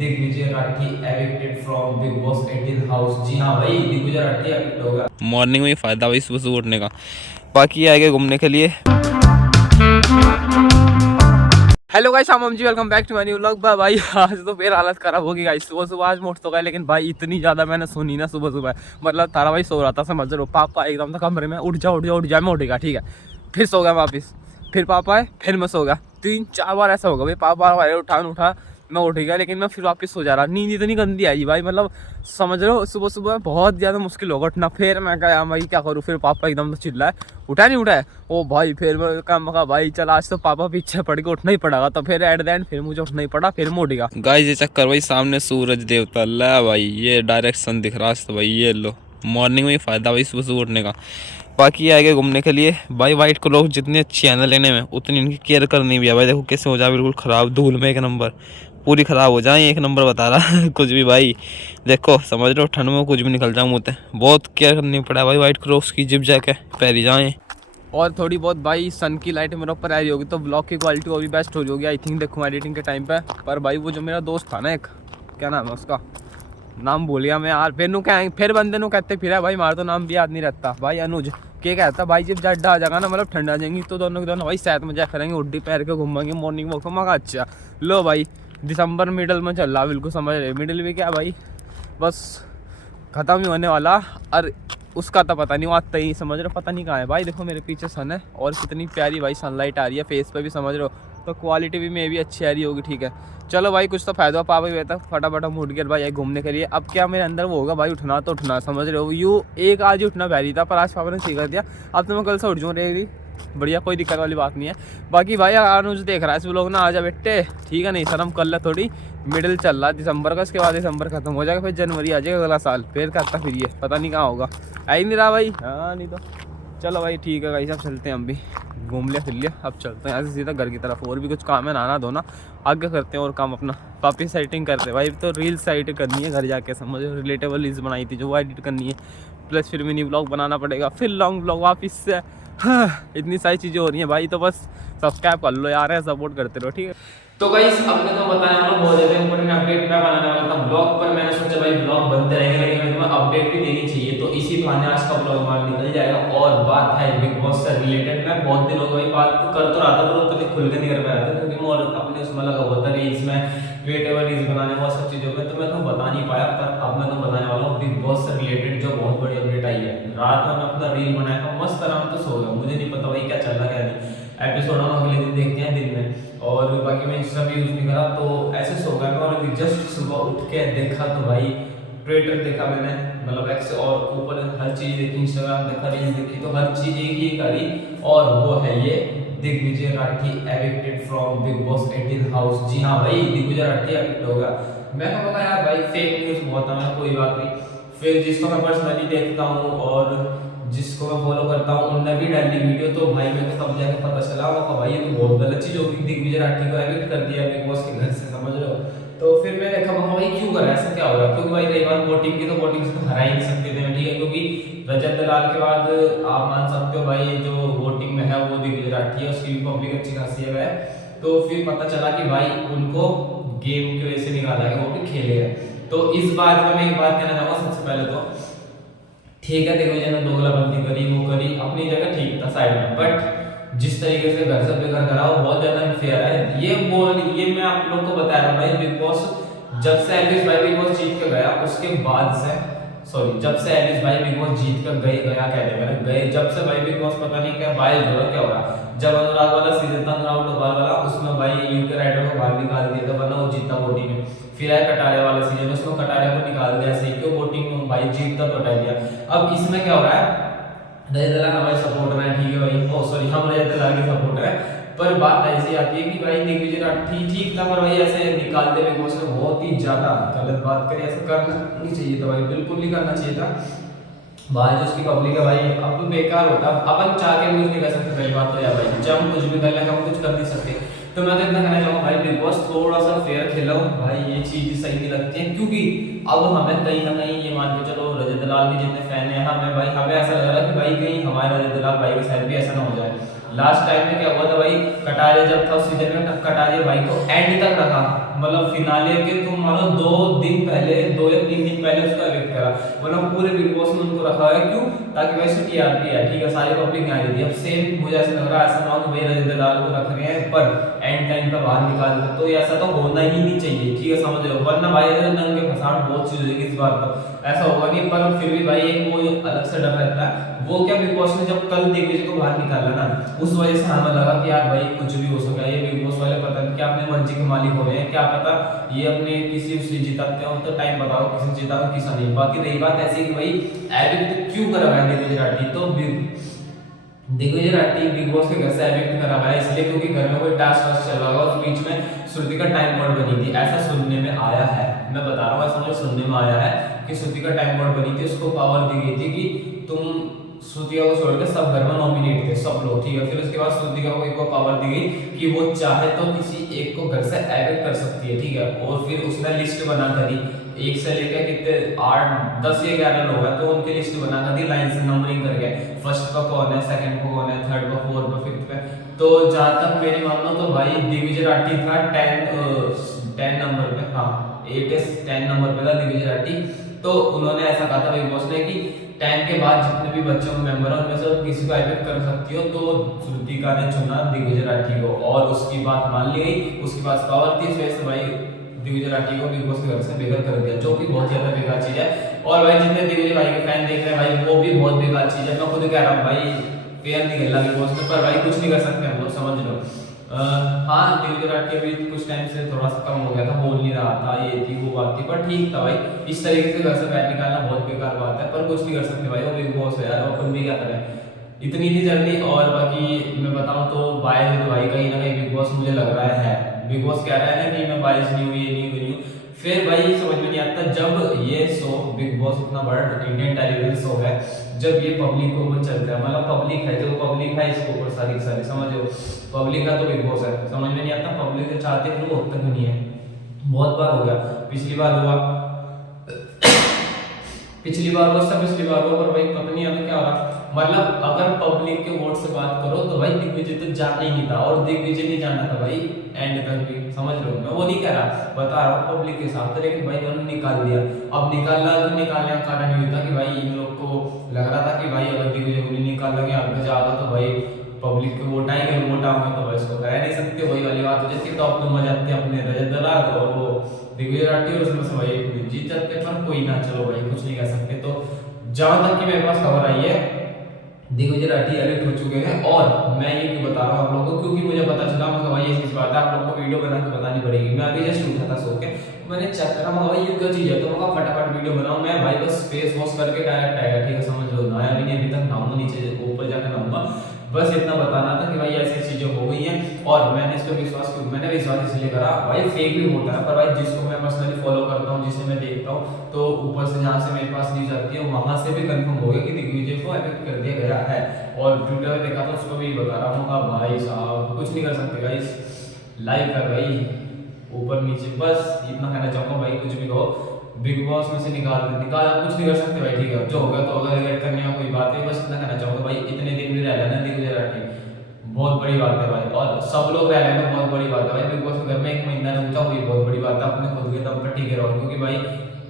Digvijay Rathi evicted from Bigg Boss 18 house. जी हाँ भाई, दिग्विजय राठी एविक्ट हो गया। मॉर्निंग में ही फायदा भाई सुबह सुबह उठने का। बाकी आएगा घूमने के लिए। हेलो गाइस, हम जी welcome back to my new vlog. भाई आज तो फिर हालत खराब होगी गाइस। सुबह सुबह आज मोट तो गए, लेकिन भाई इतनी ज्यादा मैंने सुनी ना सुबह सुबह, मतलब तारा भाई सो रहा था, समझ लो। पापा एकदम था कमरे में, उठ जा उठ जा उठ जा, मैं उठेगा ठीक है। फिर सो गया वापिस, फिर पापा आए, फिर मैं सो गया। 3-4 बार ऐसा होगा भाई, पापा भाई उठा मैं उठ गया, लेकिन मैं फिर वापस सो जा रहा। नींद इतनी गंदी आई भाई, मतलब समझ रहे हो, सुबह सुबह बहुत ज़्यादा मुश्किल होगा उठना। फिर मैं कहा भाई क्या करूँ, फिर पापा एकदम से चिल्लाए, उठा नहीं उठा है ओ भाई। फिर मैं कहा भाई चल आज तो पापा पीछे पड़ के उठना ही पड़ेगा। तो फिर एट द एंड फिर मुझे उठना ही पड़ा, फिर मैं उठ गया। गाइस ये चक्कर भाई, सामने सूरज देवता ला भाई, ये डायरेक्शन दिख रहा है तो भाई ये लो। मॉर्निंग में ही फायदा भाई सुबह सुबह उठने का। बाकी आएगा घूमने के लिए भाई। वाइट को लोग जितनी अच्छी है ना लेने में, उतनी इनकी केयर करनी भी है भाई। देखो कैसे हो जाए बिल्कुल ख़राब, धूल में एक नंबर, पूरी ख़राब हो जाए, एक नंबर बता रहा कुछ भी भाई। देखो समझ लो, ठंड में कुछ भी निकल जाऊँ मुँह से, बहुत केयर करनी पड़ा भाई वाइट क्रॉस की। जिप जाके पैरी जाएँ, और थोड़ी बहुत भाई सन की लाइट मेरे ऊपर आ रही होगी तो ब्लॉग की क्वालिटी और भी बेस्ट हो रही होगी आई थिंक। देखो एडिटिंग के टाइम पे। पर भाई वो जो मेरा दोस्त था ना, एक क्या नाम है उसका, नाम भूल गया मैं यार। फिर बंदे नु कहते फिर है भाई, मार तो नाम भी याद नहीं रहता भाई। अनुज क्या कहता भाई, जब जड्डा आ जाएगा ना, मतलब ठंडा आ जाएंगी, तो दोनों के दोनों भाई साथ में जाया करेंगे, उड्डी पैर के घूमेंगे मॉर्निंग वॉक। मगा अच्छा लो भाई, दिसंबर मिडल में चल रहा, बिल्कुल समझ रहे। मिडल भी क्या भाई, बस ख़त्म ही होने वाला। और उसका तो पता नहीं, वो आता ही समझ रहे हो, पता नहीं कहाँ है भाई। देखो मेरे पीछे सन है, और कितनी प्यारी भाई सनलाइट आ रही है फेस पे भी, समझ रहे हो। तो क्वालिटी भी मे भी अच्छी आ रही होगी, ठीक है। चलो भाई कुछ तो फायदा पापा भी रहता, फटाफट हम उठ गए भाई घूमने के लिए। अब क्या मेरे अंदर वो होगा भाई, उठना तो उठना, समझ रहे हो। यू एक आज ही उठना बैरी था, पर आज पापा ने सीखा दिया। अब तो मैं कल से उठ जाऊँ रेडी, बढ़िया, कोई दिक्कत वाली बात नहीं है। बाकी भाई अनुज देख रहा है, इस लोग ना आजा बेटे, ठीक है, नहीं शर्म कर ले थोड़ी। मिडिल चल रहा है दिसंबर का, इसके बाद दिसंबर खत्म हो जाएगा, फिर जनवरी आ जाएगा अगला साल, फिर करता फिर ये पता नहीं कहाँ होगा। आ ही नहीं रहा भाई, हाँ नहीं तो चलो भाई ठीक है भाई साहब, चलते हैं हम भी, घूम लिया फिर लिया, अब चलते हैं यहाँ से सीधा घर की तरफ। और भी कुछ काम है, नहाना धोना आगे करते हैं और काम अपना। वापिस एडिटिंग करते हैं भाई, तो रील्स एडिट करनी है घर जाके, समझ, रिलेटेबल रील्स बनाई थी जो वो एडिट करनी है, प्लस फिर मिनी ब्लॉग बनाना पड़ेगा, फिर लॉन्ग ब्लॉग वापिस से। हाँ, इतनी सारी चीज़ें हो रही हैं भाई, तो बस सब्सक्राइब कर लो यार, है सपोर्ट करते रहो, ठीक है। तो गाइस अब मैं तो बताने वाला हूं बहुत ज्यादा इंपॉर्टेंट अपडेट मैं बनाने वाला था ब्लॉग पर। मैंने सोचा भाई ब्लॉग बनते रहेंगे, लेकिन मैं तुम्हें अपडेट भी देनी चाहिए, तो इसी बहाने आज का ब्लॉग हमारा निकल जाएगा। और बात है बिग बॉस से रिलेटेड। मैं बहुत दिनों से बात कर तो रहा था, पर उतनी खुल के नहीं कर पा रहा था, क्योंकि मैं अपने उसमें लगा हुआ था रील्स में, क्रिएटिव रील्स बनाने में, सब चीज़ों में, तो मैं तुम्हें बता नहीं पाया। पर अब मैं तुम्हें बताने वाला हूँ बिग बॉस से रिलेटेड जो बहुत बड़ी अपडेट आई है। रात में मैं अपना रील बनाया था, मस्त आराम से सो गया, मुझे नहीं पता भाई क्या चल रहा क्या नहीं। एपिसोड हम अगले दिन देखते हैं दिन में, और बाकी मैं इंस्टा भी यूज़ नहीं करा, तो ऐसे सो गया मैं। और जस्ट सुबह उठ के देखा तो भाई ट्विटर देखा मैंने, मतलब एक्स, और ऊपर हर चीज़ देखी, इंस्टाग्राम देखा, रील्स देखी, तो हर चीज़ एक ही करी, और वो है ये Digvijay Rathi evicted from Bigg Boss 18 house. जी हाँ भाई, दिग्विजय राठी एविक्ट हो गया। मैं तो पता यार भाई फेक न्यूज़ बहुत है, कोई बात नहीं। फिर जिसको मैं पर्सनली देखता हूँ और जिसको मैं फॉलो करता हूँ उनने भी डाली वीडियो, तो भाई मेरे को तब जाके पता चला होगा भाई ये तो बहुत गलत चीज़ होगी, दिग्विजय राठी को एविक्ट कर दिया बिग बॉस के घर से, समझ रहे हो। तो फिर मैं देखा भाई क्यों करा, ऐसा क्या होगा, क्योंकि भाई रही बात वोटिंग की, तो वोटिंग से तो हरा ही नहीं सकते थे, ठीक है। क्योंकि रजत दलाल के बाद आप मान सकते हो भाई जो वोटिंग में है वो दिग्विजय राठी है, उसकी भी पब्लिक अच्छी खासी है। तो फिर पता चला कि भाई उनको गेम की वजह से निकाला है, वो भी खेले हैं। तो इस बात में मैं एक बात कहना चाहूँगा, सबसे पहले तो ठीक है, दिग्विजय ने दोगलाबंदी करी, वो करी अपनी जगह, ठीक था साइड में, बट जिस तरीके से घर से बेघर करा वो बहुत ज्यादा अनफेयर है। ये मैं आप लोग को बता रहा हूँ भाई, बिग बॉस जब से एलिस भाई बिग बॉस जीत कर गया, उसके बाद से, सॉरी, जब से एलिस भाई बिग बॉस जीत कर गया कह रहे मैंने गए, जब से भाई बिग बॉस पता नहीं क्या बाहर हो रहा, क्या हो रहा। जब अनुराग वाला सीजन था, अनुराग टोपाल वाला, उसमें भाई यूके राइडर को बाहर निकाल दिया था, वरना वो जीता वोटिंग में। फिर आया कटारिया वाला सीजन, उसमें कटारिया को निकाल दिया, सही क्यों, वोटिंग में भाई जीतता तो हटा दिया। अब इसमें क्या हो रहा है, रजत दलाल हमारे सपोर्टर है, ठीक है भाई, ओ सॉरी, हम रजत दलाल के सपोर्टर है। पर बात ऐसी आती है कि भाई दिग्विजय राठी ठीक था, पर भाई ऐसे निकाल दे बिग बॉस में, बहुत ही ज्यादा गलत बात करें, ऐसा करना नहीं चाहिए था भाई, बिल्कुल नहीं करना चाहिए था। भाई जो उसकी पब्लिक है भाई, अब तो बेकार होता, अपन चाह के कुछ नहीं कर सकते, पहली बात तो यार भाई, जब हम कुछ भी कर लेंगे हम कुछ कर नहीं सकते। तो मैं तो इतना कहना चाहूँगा भाई बिग बॉस थोड़ा सा फेयर खेलो भाई, ये चीज़ सही नहीं लगती है। क्योंकि अब हमें कहीं ना कहीं ये मान के चलो, रजत दलाल के जितने फैन हैं, हमें ऐसा लग रहा है कि भाई कहीं हमारे रजत दलाल भाई के साथ भी ऐसा ना हो जाए। लास्ट टाइम में क्या हुआ था भाई, कटारिया जब था उस सीजन में, कटारिया भाई को एंड तक रखा, मतलब फिनाले के तुम मानो 2 दिन पहले, 2 या 3 दिन पहले उसका एविक्ट करा, मतलब पूरे बिग बॉस में उनको रखा है क्यों, ताकि वैसे टीआरपी है, ठीक है, सारी पब्लिक आ रही थी। अब सेम मुझे ऐसा लग रहा है, ऐसा ना हो कि भाई रजिंदर लाल को रख रहे हैं पर एंड टाइम पर बाहर निकाल दे, तो ऐसा तो होना ही नहीं चाहिए, ठीक है, समझ रहे हो, वरना भाई नंगे फसाड़ बहुत चीज होगी इस बार, तो ऐसा होगा नहीं। पर फिर भी भाई एक वो जो अलग से डर रहता है, वो क्या बिग बॉस ने जब कल दिग्विजय को बाहर निकाला ना, उस वजह से हमें लगा कि यार भाई कुछ भी हो सकता है, ये बिग बॉस वाले पता नहीं क्या अपने मर्जी के मालिक हो रहे हैं, क्या पता ये अपने किसी उससे जिताते हो, तो टाइम बताओ किसी जिता किसी नहीं। बाकी रही बात ऐसी कि भाई एविक्ट क्यों करा है दिग्विजय राठी, तो दिग्विजय राठी बिग बॉस के घर से एविक्ट करा है इसलिए क्योंकि घर में कोई टास्क वास्क चल रहा होगा, उस बीच में श्रुति का टाइम बोर्ड बनी थी, ऐसा सुनने में आया है, मैं बता रहा हूँ, ऐसा मुझे सुनने में आया है कि श्रुति का टाइम बोर्ड बनी थी, उसको पावर दी गई थी कि तुम श्रुतिका को छोड़ के सब घर में नॉमिनेट थे सब लोग, ठीक है, फिर उसके बाद श्रुतिका को एक पावर दी गई कि वो चाहे तो किसी एक को घर से एविक्ट कर सकती है, ठीक है, और फिर उसने लिस्ट बना कर दी, 1 से लेकर कितने 8 10 या 11 लोग हैं, तो उनकी लिस्ट बना कर दी लाइन से नंबरिंग करके, फर्स्ट का कौन है, सेकंड का कौन है, थर्ड का, फोर्थ का, फिफ्थ का। तो जहां तक मेरी मान लो तो भाई दिग्विजय राठी था 10 नंबर पे, हाँ 10 नंबर पे था दिग्विजय राठी। तो उन्होंने ऐसा कहा था बिग बॉस ने कि 10 के बाद जितने भी बच्चों के मेंबर हैं उनमें से किसी को एविक्ट कर सकती हो, तो श्रुतिका ने चुना दिग्विजय राठी को और उसकी बात मान ली गई, उसके पास पावर थी, इस वजह से भाई दिग्विजय राठी को बिग बॉस के घर से बेघर कर दिया, जो कि बहुत ज्यादा बेकार चीज है। और भाई जितने दिग्विजय भाई के फैन देख रहे हैं भाई, वो भी बहुत बेकार चीज है, मैं खुद कह रहा हूँ भाई फेयर नहीं खेलना बिग बॉस में, पर भाई कुछ नहीं कर सकते हम लोग, समझ लो। हाँ दिग्विजय राठी अभी कुछ टाइम से थोड़ा सा कम हो गया था, बोल नहीं रहा था, ये थी वो बात थी, पर ठीक था भाई, इस तरीके से घर से बैठ निकालना बहुत बेकार बात है, पर कुछ नहीं कर सकते भाई, वो बिग बॉस है यार, अपन भी क्या करें, इतनी थी जर्नी। और बाकी मैं बताऊं तो बायस भाई कहीं ना कहीं बिग बॉस मुझे लग रहा है, बिग बॉस कह रहा है ना कि मैं बायस नहीं हूँ, ये नहीं हूँ, फिर भाई समझ में नहीं आता, जब ये शो बिग बॉस इतना बड़ा इंडियन टेलीविजन शो है, जब ये पब्लिक को ऊपर चलता है, मतलब पब्लिक है, जो पब्लिक है इसके ऊपर सारी समझो, पब्लिक का तो बिग बॉस है, समझ में नहीं आता, पब्लिक जो चाहते हैं वो होता क्यों नहीं है। बहुत बार हो गया, पिछली बार हुआ पिछली बार हुआ पर भाई पता नहीं अभी क्या हो रहा, मतलब अगर पब्लिक के वोट से बात करो तो भाई दिग्विजय तो जाना ही नहीं था, और दिग्विजय नहीं जाना था भाई एंड तक भी, समझ लो, मैं वो नहीं कह रहा, बता रहा हूँ पब्लिक के साथ, लेकिन भाई उन्होंने निकाल दिया। अब निकालना तो निकालने का कारण ये था कि भाई इन लोग को लग रहा था कि भाई अगर दिग्विजय को नहीं निकाल लगे आगे जाएगा तो भाई पब्लिक के वोट आएंगे, वोट आएंगे तो भाई इसको कह नहीं सकते, वही वाली बात हो जाती है, टॉप में जाते हैं अपने रजत दलाल और वो दिग्विजय राठी, और उसमें से भाई जीत जाते हैं, पर कोई ना, चलो भाई कुछ नहीं कह सकते। तो जहां तक कि मेरे पास खबर आई है दिग्विजय राठी एविक्ट हो चुके हैं, और मैं ये क्यों बता रहा हूँ आप लोगों को, क्योंकि मुझे पता चला, मैं भाई ये चीज बात है, आप लोगों को वीडियो बना के बतानी पड़ेगी, मैं अभी जस्ट उठा था सो के, मैंने चेक करा, मैं भाई ये क्या चीज है, तो मैं फटाफट वीडियो बनाऊं, मैं भाई बस फेस वॉश करके डायरेक्ट आएगा, ठीक है, समझ लो, नया भी नहीं अभी तक, नहाऊंगा नीचे ऊपर जाकर नहाऊंगा, बस इतना बताना था कि भाई ऐसी चीजें हो गई हैं, और मैंने इस पर मैंने विश्वास इसलिए करा, भाई फेक भी होता है, पर भाई जिसको मैं पर्सनली फॉलो करता हूँ, जिसे मैं देखता हूँ, तो ऊपर से जहाँ से मेरे पास न्यूज आती है वहां से भी कंफर्म हो गया कि दिग्विजय को एविक्ट कर दिया गया है, और ट्विटर पे देखा था उसको भी बता रहा हूँ, भाई साहब कुछ नहीं कर सकते गाइस, लाइव है भाई, ऊपर नीचे, बस इतना कहना चाहूंगा भाई, कुछ भी कहो बिग बॉस में से निकाल कुछ नहीं कर सकते भाई, ठीक है, जो होगा तो होगा, रिलेट करने में कोई बात नहीं, बस इतना कहना चाहूंगा भाई, इतने दिन भी रह लेना दिग्विजय राठी, बहुत बड़ी बात है भाई, और सब लोग रह लेना बहुत बड़ी बात है भाई, बिग बॉस के घर में 1 महीना रुका हुई बहुत बड़ी बात है, अपने खुद के दम पर टिके रहो, क्योंकि भाई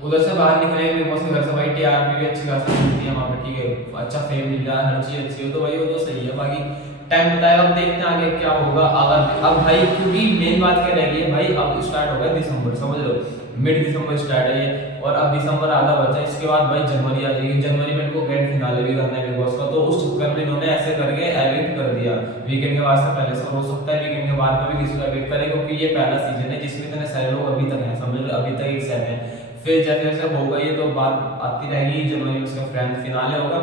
उधर से बाहर निकले बिग बॉस के घर से भाई टीआरपी भी अच्छी खासी मिलती है वहाँ पे, ठीक है, अच्छा फेम मिल रहा है, हर चीज अच्छी हो, तो भाई वो तो सही है, बाकी टाइम बताया, अब देखते हैं आगे क्या होगा। अगर अब भाई क्योंकि मेन बात क्या रहेगी भाई, अब स्टार्ट हो गया दिसंबर, समझ लो मिड दिसंबर स्टार्ट है ये, और अब दिसंबर आधा बचा, इसके बाद भाई जनवरी आ जाएगी, जनवरी में इनको ग्रैंड फिनाले भी करना है बिग बॉस का, तो उस चक्कर में इन्होंने ऐसे करके एविक्ट कर दिया वीकेंड के वास्ते पहले से, हो सकता है वीकेंड के बाद में भी किसी को एविक्ट करे, क्योंकि ये पहला सीजन है जिसमें इतने सारे लोग अभी तक हैं, समझ लो अभी तक एक सेट है, फिर जैसे जैसे होगा ये तो बात आती रहेगी, जनवरी में उसका ग्रैंड फिनाले होगा,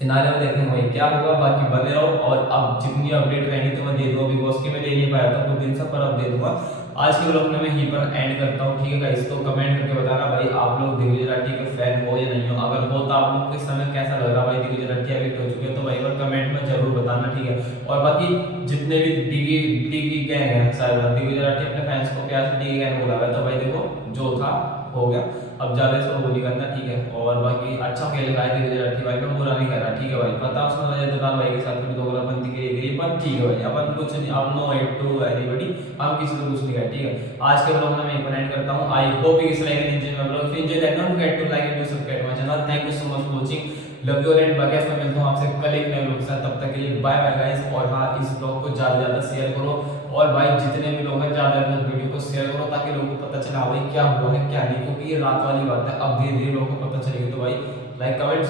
फिनाले में देखेंगे भाई क्या होगा, बाकी बने रहो, और अब जितनी अपडेट रहेंगी तो मैं दे दूंगा, बिग बॉस की मैं दे नहीं पाया था कुछ दिन से, पर अब दे दूंगा। आज के ब्लॉग में मैं यहीं पर एंड करता हूँ, ठीक है गाइस, तो कमेंट करके बताना भाई आप लोग दिग्विजय राठी के फैन हो या नहीं हो, अगर हो तो आप लोग को इस समय कैसा लग रहा है भाई, दिग्विजय राठी एविक्ट हो चुके हैं, तो भाई पर कमेंट में जरूर बताना, ठीक है, और बाकी जितने भी डी गैंग हैं, शायद दिग्विजय राठी अपने फैंस को प्यार से डी गैंग बोला है, तो भाई देखो जो था हो गया, अब ज़्यादा इसको वो नहीं करना, ठीक है। और बाकी अच्छा खेल रहा है धीरे धीरे, भाई मैं बुरा नहीं कह रहा, ठीक है भाई, पता उसमें वजह दुलाल भाई के साथ भी दोगलापंती की गई, पर ठीक है भाई, अपन कुछ नहीं, अब नो हेट टू एनीबॉडी, हम किसी को कुछ नहीं कहे, ठीक है। आज के ब्लॉग में मैं यहीं पर एंड करता हूँ। I hope you like and enjoy my blog, enjoy that, don't forget to like and subscribe my channel. Thank you so much for watching, love you and बाकी मैं मिलता हूँ आपसे कल एक नए ब्लॉग के साथ, तब तक के लिए बाय बाय गाइस। और हाँ, इस ब्लॉग को ज़्यादा से ज़्यादा शेयर करो, और भाई जितने भी लोग हैं ज़्यादा वीडियो को शेयर करो, ताकि लोगों को पता चला भाई क्या हुआ है क्या नहीं, क्योंकि ये रात वाली बात है, अब धीरे धीरे लोगों को पता चलेगी। तो भाई लाइक कमेंट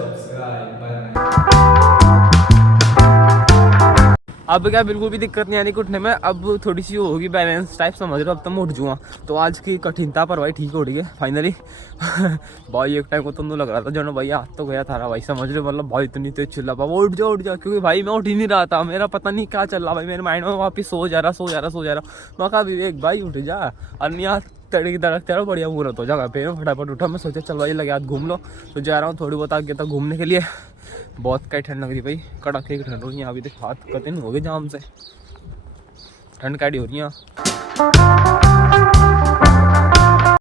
सब्सक्राइब, बाय। अब क्या बिल्कुल भी दिक्कत नहीं आनी उठने में, अब थोड़ी सी वो होगी बैलेंस टाइप, समझ रहे हो, अब तो मैं उठ जाऊँगा। तो आज की कठिनता पर भाई ठीक हो रही है फाइनली। भाई एक टाइम को तो लग रहा था जो भाई हाथ तो गया था भाई, समझ रहे हो, मतलब भाई इतनी तेज चिल्ला पापा उठ जा, क्योंकि भाई मैं उठ ही नहीं रहा था, मेरा पता नहीं क्या चल रहा भाई, मेरे माइंड में वापिस सो जा रहा। मैं कहा विवेक भाई उठ जा, अन्य तड़की तड़कते रहो, बढ़िया मुहूर्त हो जाएगा। फिर फटाफट उठा, मैं सोचा चल भाई लगे हाथ घूम लो, तो जा रहा हूँ थोड़ी बहुत आगे तक घूमने के लिए। बहुत कई ठंड लग रही भाई, कड़ाके की ठंड हो रही है, अभी तक हाथ कते नहीं हो गए जाम से, ठंड काटी हो रही है।